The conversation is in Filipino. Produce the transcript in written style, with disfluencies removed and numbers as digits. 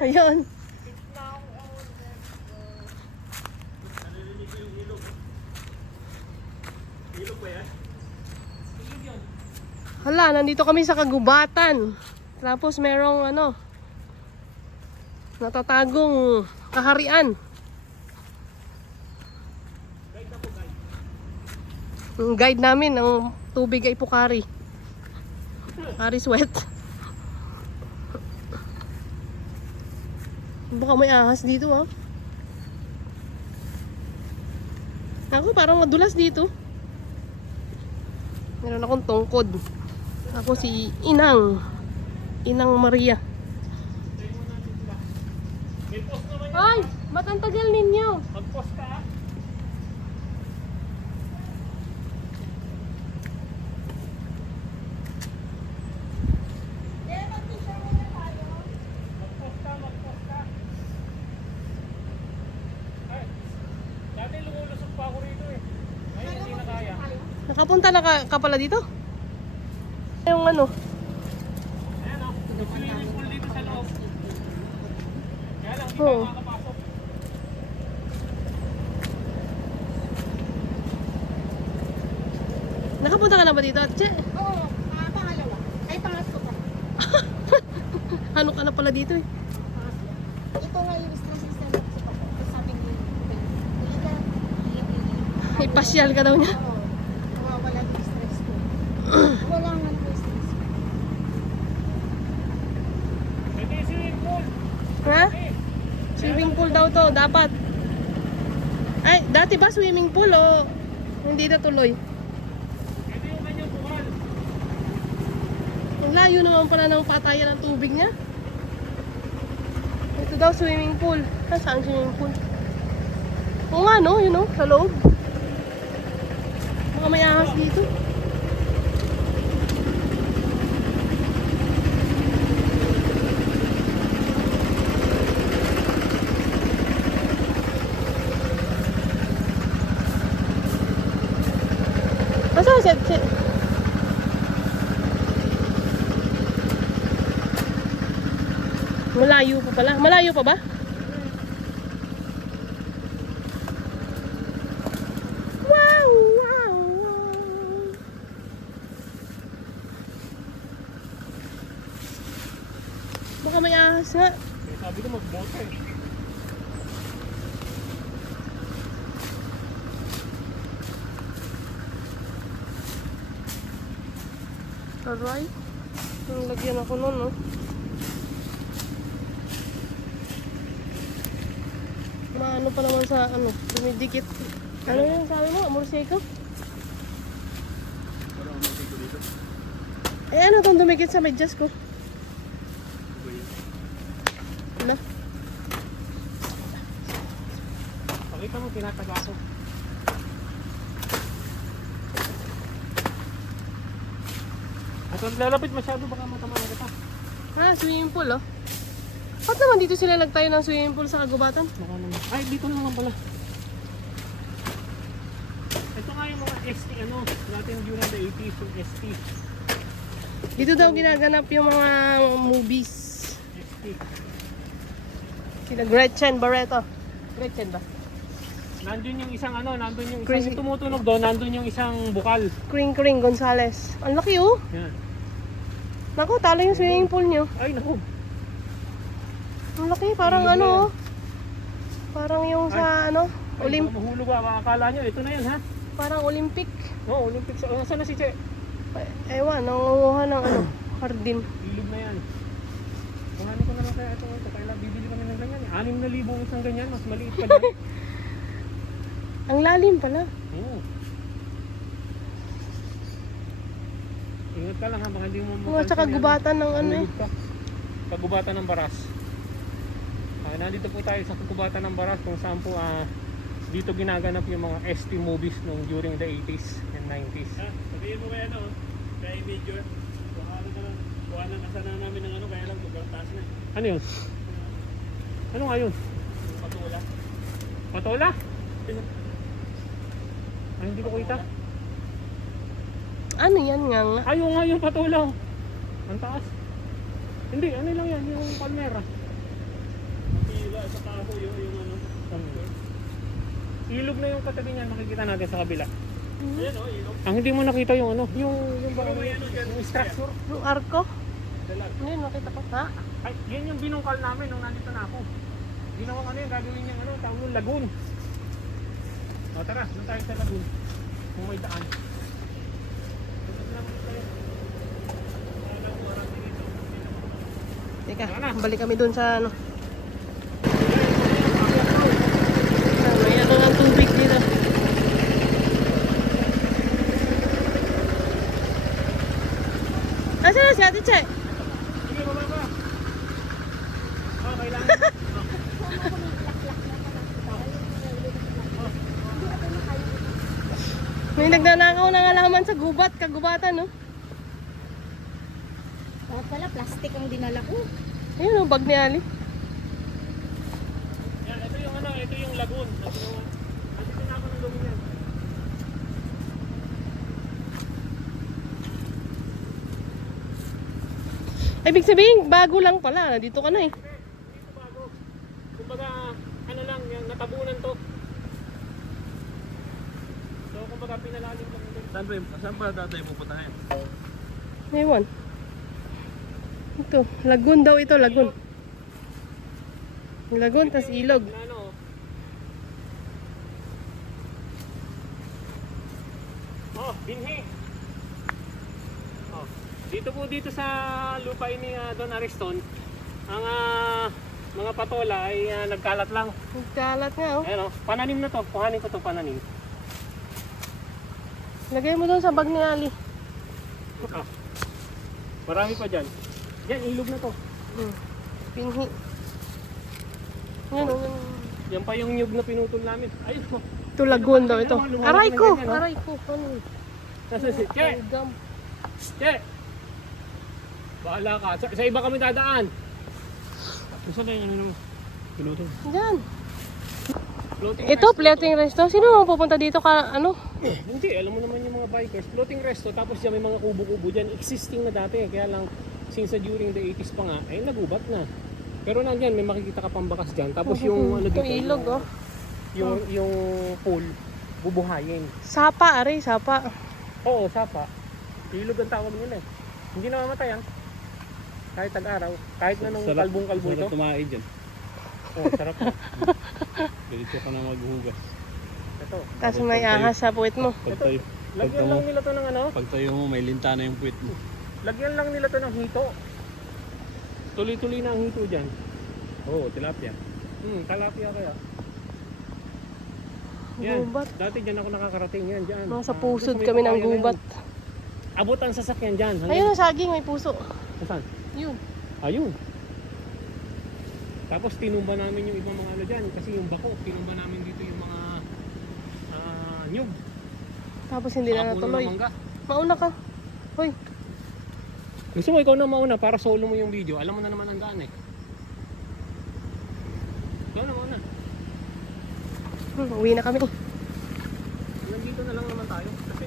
Ayun. Hala, nandito kami sa kagubatan. Tapos merong ano, natatagong kaharian. Ang guide namin, ang tubig ay Pukari. Pukari sweat. Baka may ahas dito ah. Ako parang madulas dito. Meron akong tungkod. Ako si Inang Maria. Ay, ba't ang tagal ninyo? Mag-post ka ah. Mag-post ka. Ay, dati lumulusog pa ako rito eh. Ngayon hindi na kaya. Nakapunta na ka pala dito? Yung ano? Ayan o, swimming pool dito sa loob. Kaya lang, hindi Oo. pa makakapasok. Nakapunta ka na ba dito, Atche? Oo, pangalawa. Ay, pangatlo pa. Ano ka na pala dito eh? Ito nga yung stress system ko sa papa. Sabi ko, Ipasyal ka daw niya? Oo, nawawala yung stress ko. Wala nga yung stress ko. Ito yung swimming pool. Ha? Eh, Swimming pool daw to, dapat. Ay, dati ba swimming pool o hindi na tuloy? ito yung kanyang bukal. Ang layo naman pala ng patayan ng tubig niya. Ito daw swimming pool. Saan swimming pool? Oo nga no, yun no, sa loob. Baka may ahas dito. Nasaan si Malayo pa pala. Malayo pa ba? Wow! Wow! Wow! Baka may ahas nga. Eh, sabi ko mag-boat eh. Alright. Lagyan ako nun, no? Maano pa naman sa, ano, dumidikit. Ano yun, sabi mo? Amorseco? Eh, ano itong dumikit sa medyas ko? Wala. Pakita mo, tinataga ko. At kung lalapit masyado, baka matamaan kita. Ah, swimming pool, oh. Ba't naman dito sila nagtayo ng swimming pool sa kagubatan? Baka naman. Ay, dito naman pala. Ito nga yung mga ST, ano, natin during the 80s, yung ST. Dito daw ginaganap yung mga movies. ST. Sila Gretchen Barreto. Gretchen ba? Nandun yung isang ano, nandun yung Chris- isang tumutunog doon, nandun yung isang bukal. Kring Gonzales. Ang laki, oh. Yan. Naku, talo yung swimming pool nyo. Ay, naku. Ang laki, parang Ilog na ano, yan. oh. Parang yung sa, ano, Ay, baka mahulog ba? Akala nyo, ito na yan ha? parang Olympic. Oo, Olympics. Nasaan na si Che? Ewan, nangunguha ng ano, hardin. Ilog na yan. Kuhanin ko na lang kaya ito. Kailan bibili kami ng ganyan. 6,000 isang ganyan. Mas maliit pa dyan. Ang lalim pala. Oo. Ingat ka lang ha. Baka hindi mo Mga tsaka gubatan ng ano eh. Hulog ka. Kagubatan ng Baras. Nandito po tayo sa kagubatan ng Baras kung saan po dito ginaganap yung mga ST movies nung during the 80s and 90s. Sabihin mo kaya ano, kaya i-major, kuha na kasana namin ng ano, kaya lang sobrang taas na. Ano yun? Ano nga yun? Patula. Patola? Ay, hindi ko kita. Ano yan nga nga? Ayaw nga yung patola. Ang taas. Hindi, ano lang yan, yung palmera. Ilog na yung katabi niyan, makikita natin sa kabila. Ayan o, ilog. Ang hindi mo nakita yung ano, yung Pero may ano dyan. yung structure. Yung arko. Dalag. Ngayon, nakita ko. Ha? Ay, yan yung binungkal namin nung nandito na ako. Ginawang ano yung gagawin niyang ano, tawag yung lagoon. O tara, doon tayo sa lagoon. Kung may daan. Teka, Tara na. balik kami dun sa ano. May ano ng tubig dito. Nasaan na si Ate Che? Sige, baba ka. Oh, kailangan. May nagnanakaw ng halaman sa gubat, kagubatan, no? Bakit pala, plastic ang dinala ko. Ayun, bag ni Ali. Yan, ito yung ano, ito yung lagoon. Nandito na ako ng lumin yan. Ibig sabihin, bago lang pala. Nandito ka na eh. Dito bago. Kumbaga, ano lang, yung natabunan to. So, kumbaga, pinalalim lang ito. Saan pa tatay pupuntahin? Ewan. Ito, lagoon daw ito, lagoon. Lagoon, tas ilog. Na ano, oh, binhi. Oh, dito po dito sa lupain ni Don Ariston, ang mga patola ay nagkalat lang. Nagkalat nga, oh. Ayan oh, pananim na to. Kuhanin ko to pananim. Lagay mo doon sa bag ni Ali. Ah, marami pa dyan. Yan, ilog na to. Pinhi. Yan, oh. Yan pa yung nyug na pinutol namin. Ayun oh. Ito, lagoon daw ito. Lumalaki Aray na ko! ganyan, oh. Aray ko! Ano? Nasa si Che! Gam. Che! Bahala ka. Sa iba kami dadaan. Saan na yung ano naman? Pinuto. Diyan. Floating Ito, resto floating resto. Sino ang pupunta dito ka, ano? Hindi, alam mo naman yung mga bikers. Floating resto, tapos dyan may mga kubo-kubo dyan. Existing na dati. Kaya lang, since during the 80s pa nga, ay nagubat na. Pero nandyan, may makikita ka pang bakas dyan. Tapos yung ano Ito, dito, ilog, oh. yung pool, bubuhayin. Sapa, aray, sapa. Oo, sapa. Ilog ang tawag nila eh. Hindi namamatay ah. Kahit tag-araw. Kahit na nung kalbong-kalbo ito. Sarap tumain dyan. Oo, sarap na. Diretso ka na maghugas. Ito. Tapos may ahas sa puwit mo. Pagtayo, Lagyan lang nila to ng ano? pagtayo mo, may lintana yung puwit mo. Lagyan lang nila to ng hito. Tuloy-tuloy na ang hito dyan. Oo, tilapia. Talapia kaya. Yan. Gubat. Dati dyan ako nakakarating yan dyan. Nasa Ah, pusod gusto mo kami yung ng kawayan na gubat. yan. Abot ang sasakyan dyan. Ayun, ang saging, may puso. Saan? Yun. Ayun. Tapos tinumba namin yung ibang mga ano dyan. Kasi yung bako, tinumba namin dito yung mga nyug. Tapos hindi na Mga puno natuloy. ng mangga. Mauna ka. Hoy, Gusto mo ikaw na mauna para solo mo yung video. Alam mo na naman ang daan eh. Ikaw na mauna. uwi na kami. Nandito na lang naman tayo. Kasi